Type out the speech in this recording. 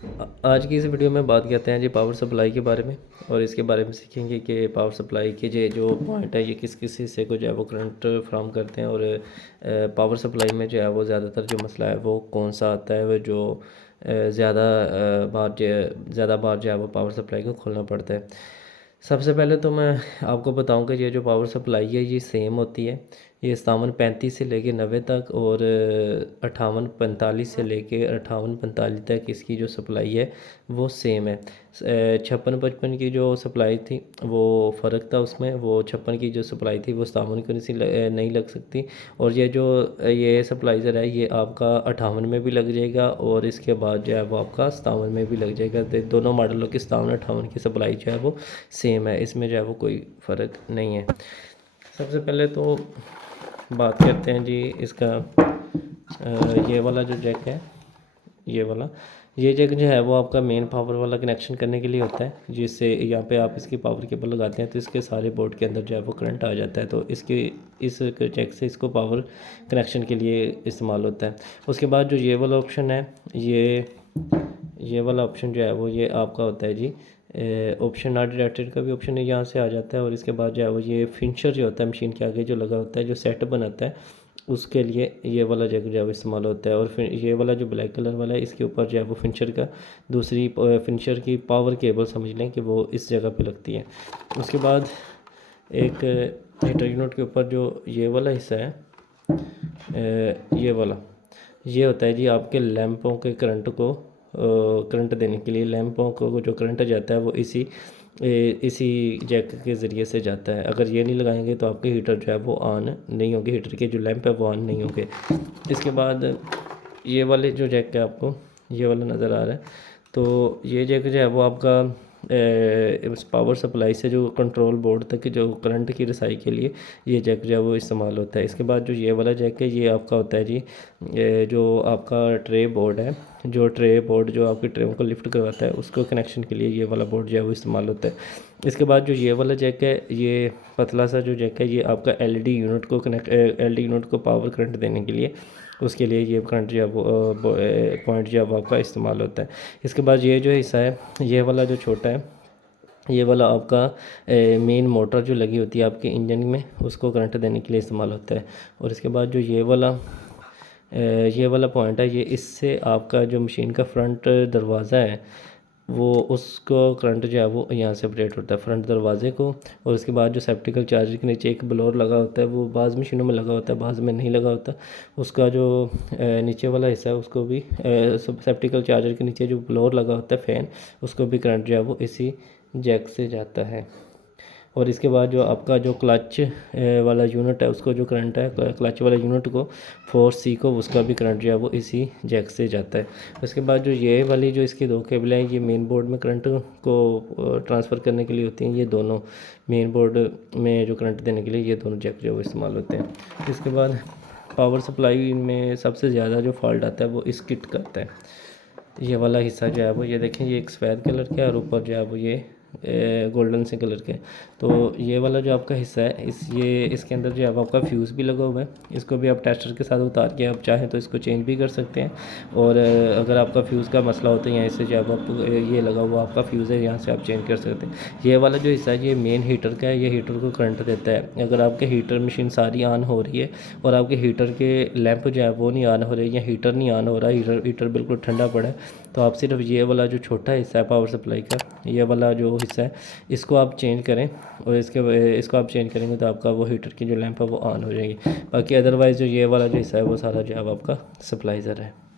आज की इस वीडियो में बात करते हैं जी पावर सप्लाई के बारे में। और इसके बारे में सीखेंगे कि पावर सप्लाई के जो पॉइंट है ये किस किस हिस्से को जो है वो करंट फ्राहम करते हैं। और पावर सप्लाई में जो है वो ज़्यादातर जो मसला है वो कौन सा आता है, वो जो ज़्यादा बार जो है वो पावर सप्लाई को खोलना पड़ता है। सबसे पहले तो मैं आपको बताऊं कि ये जो पावर सप्लाई है ये सेम होती है। ये 5735 से लेके 90 तक और 5845 से लेके 5845 तक इसकी जो सप्लाई है वो सेम है। 5655 की जो सप्लाई थी वो फ़र्क था उसमें, वो 56 की जो सप्लाई थी वो 57 को नहीं लग सकती। और ये सप्लाइज़र है ये आपका 58 में भी लग जाएगा और इसके बाद जो है वो आपका 57 में भी लग जाएगा। तो दोनों मॉडलों की 57 58 की सप्लाई जो है वो सेम है, इसमें जो है वो कोई फ़र्क नहीं है। सबसे पहले तो बात करते हैं जी इसका ये वाला जो जैक है, ये जैक जो है वो आपका मेन पावर वाला कनेक्शन करने के लिए होता है, जिससे यहाँ पे आप इसकी पावर केबल लगाते हैं तो इसके सारे बोर्ड के अंदर जो है वो करंट आ जाता है। तो इस जैक से इसको पावर कनेक्शन के लिए इस्तेमाल होता है। उसके बाद जो ये वाला ऑप्शन है, ये वाला ऑप्शन जो है वो ये आपका होता है जी ऑप्शन नॉट डिटेक्टेड का भी ऑप्शन है, यहाँ से आ जाता है। और इसके बाद जो है वो ये फिनिशर जो होता है मशीन के आगे जो लगा होता है, जो सेट बनाता है, उसके लिए ये वाला जैक जो है वो इस्तेमाल होता है। और फिर ये वाला जो ब्लैक कलर वाला है इसके ऊपर जो है वो फिनिशर का दूसरी फिनिशर की पावर केबल समझ लें कि वो इस जगह पे लगती है। उसके बाद एक हीटर यूनिट के ऊपर जो ये वाला हिस्सा है, ये होता है जी आपके लैंपों के करंट देने के लिए। लैंपों को जो करंट जाता है वो इसी जैक के ज़रिए से जाता है। अगर ये नहीं लगाएंगे तो आपके हीटर जो है वो ऑन नहीं होंगे, हीटर के जो लैंप है वो ऑन नहीं होंगे। इसके बाद ये वाले जो जैक है आपको ये वाला नज़र आ रहा है, तो ये जैक जो है वो आपका इस पावर सप्लाई से जो कंट्रोल बोर्ड तक जो करंट की रसाई के लिए ये जैक जो है वो इस्तेमाल होता है। इसके बाद जो ये वाला जैक है ये आपका होता है जी जो आपका ट्रे बोर्ड है, जो ट्रे बोर्ड जो आपकी ट्रे को लिफ्ट करवाता है उसको कनेक्शन के लिए ये वाला बोर्ड जो है वो इस्तेमाल होता है। इसके बाद जो ये वाला जैक है, ये पतला सा जो जैक है ये आपका एलईडी यूनिट को पावर करंट देने के लिए, उसके लिए ये करंट जो है वो पॉइंट जो है वो आपका इस्तेमाल होता है। इसके बाद ये जो हिस्सा है ये वाला जो छोटा है, ये वाला आपका मेन मोटर जो लगी होती है आपके इंजन में उसको करंट देने के लिए इस्तेमाल होता है। और इसके बाद जो ये वाला पॉइंट है, ये इससे आपका जो मशीन का फ्रंट दरवाज़ा है वो उसको करंट जो है वो यहाँ से ऑपरेट होता है, फ्रंट दरवाजे को। और उसके बाद जो सेप्टिकल चार्जर के नीचे एक ब्लोअर लगा होता है, वो बाज़ मशीनों में लगा होता है, बाज़ में नहीं लगा होता। उसका जो नीचे वाला हिस्सा है उसको भी सेप्टिकल चार्जर के नीचे जो ब्लोअर लगा होता है फ़ैन, उसको भी करंट जो है वो इसी जैक से जाता है। और इसके बाद जो आपका जो क्लच वाला यूनिट है उसको जो करंट है क्लच वाला यूनिट को फोर्स सी को उसका भी करंट जो है वो इसी जैक से जाता है। उसके बाद जो ये वाली जो इसकी दो केबलें हैं ये मेन बोर्ड में करंट को ट्रांसफ़र करने के लिए होती हैं। ये दोनों मेन बोर्ड में जो करंट देने के लिए ये दोनों जैक जो है वो इस्तेमाल होते हैं। इसके बाद पावर सप्लाई में सबसे ज़्यादा जो फॉल्ट आता है वो इस किट का आता है। ये वाला हिस्सा जो है वो ये देखें, ये एक सफ़ेद कलर का है और ऊपर जो है वो ये गोल्डन से कलर के। तो ये वाला जो आपका हिस्सा है इसके अंदर जो है वो आपका फ्यूज़ भी लगा हुआ है। इसको भी आप टेस्टर के साथ उतार के आप चाहें तो इसको चेंज भी कर सकते हैं। और अगर आपका फ्यूज़ का मसला होता है यहाँ से जो है आप ये लगा हुआ आपका फ्यूज़ है यहाँ से आप चेंज कर सकते हैं। ये वाला जो हिस्सा है ये मेन हीटर का है, ये हीटर को करंट देता है। अगर आपके हीटर मशीन सारी ऑन हो रही है और आपके हीटर के लैंप जो है वो नहीं ऑन हो रहे या हीटर नहीं ऑन हो रहा, हीटर बिल्कुल ठंडा पड़ा है, तो आप सिर्फ ये वाला जो छोटा हिस्सा है पावर सप्लाई का, ये वाला जो हिस्सा है इसको आप चेंज करें। और इसको आप चेंज करेंगे तो आपका वो हीटर की जो लैंप है वो ऑन हो जाएगी। बाकी अदरवाइज़ जो ये वाला जो हिस्सा है वो सारा जो है आपका सप्लाइज़र है।